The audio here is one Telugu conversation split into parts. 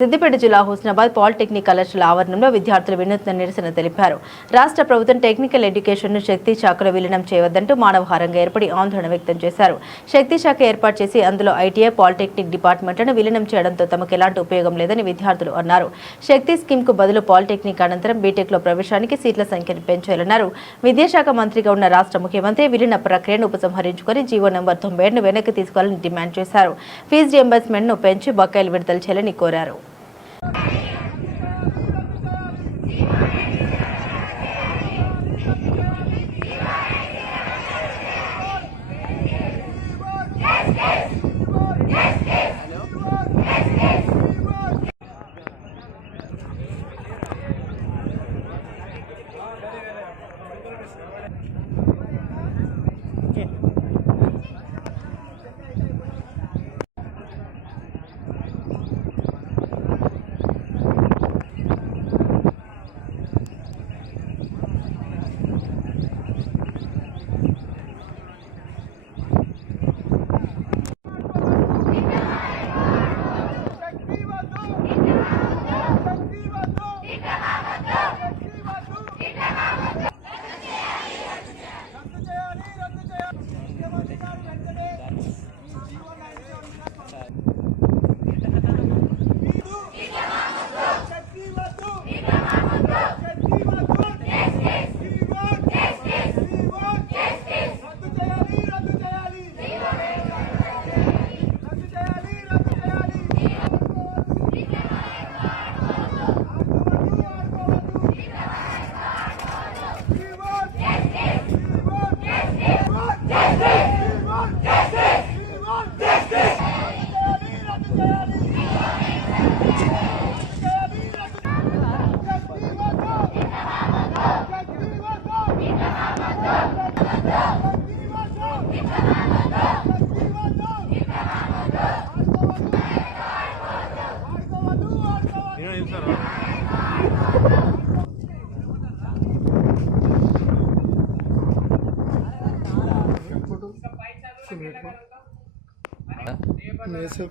సిద్దిపేట జిల్లా హుస్నాబాద్ పాలిటెక్నిక్ కళాశాల ఆవరణంలో విద్యార్థులు వినూత్న నిరసన తెలిపారు. రాష్ట్ర ప్రభుత్వం టెక్నికల్ ఎడ్యుకేషన్ను శక్తి శాఖలో విలీనం చేయవద్దంటూ మానవహారంగా ఏర్పడి ఆందోళన వ్యక్తం చేశారు. శక్తి శాఖ ఏర్పాటు చేసి అందులో ఐటీఐ, పాలిటెక్నిక్ డిపార్ట్మెంట్లను విలీనం చేయడంతో తమకు ఎలాంటి ఉపయోగం లేదని విద్యార్థులు అన్నారు. శక్తి స్కీమ్కు బదులు పాలిటెక్నిక్ అనంతరం బీటెక్లో ప్రవేశానికి సీట్ల సంఖ్యను పెంచాలన్నారు. విద్యాశాఖ మంత్రిగా ఉన్న రాష్ట్ర ముఖ్యమంత్రి విలీన ప్రక్రియను ఉపసంహరించుకొని జీవో నంబర్ 97ను వెనక్కి తీసుకోవాలని డిమాండ్ చేశారు. ఫీజు రియంబర్స్మెంట్ను పెంచి బకాయిలు విడుదల చేయాలని కోరారు.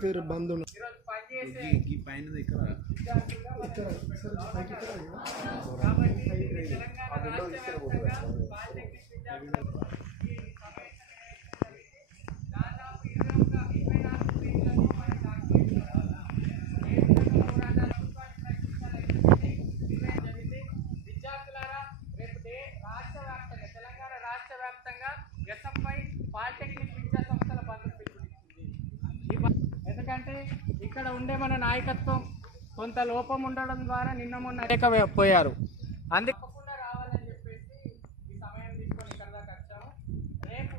फिर बंद ఎందుకంటే ఇక్కడ ఉండే మన నాయకత్వం కొంత లోపం ఉండడం ద్వారా నిన్న మొన్న పోయారు. అందుకుండా రావాలని చెప్పేసి ఈ సమయం తీసుకొని ఇక్కడ దాకా వచ్చాము. రేపు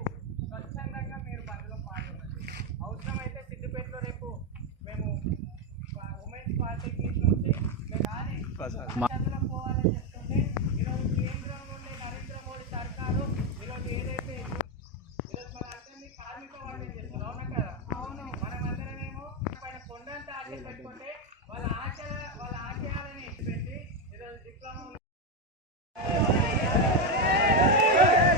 స్వచ్ఛందంగా మీరు బంద్లో పాల్గొనండి. అవసరమైతే సిద్దిపేటలో రేపు మేము ఉమెన్స్ పాలిటెక్నిక్ నుంచి మేము కానీ చదువులో పోవాలని చెప్తుంటే ఈరోజు కేంద్రంలో ఉండే నరేంద్ర మోడీ సర్కారు ఈరోజు ఏదైతే ఈరోజు మన అందరినీ కార్మిక వాడిని చేస్తారు. అవునా కదా? అవును. మనమందరమేమో పైన కొండంత ఆశ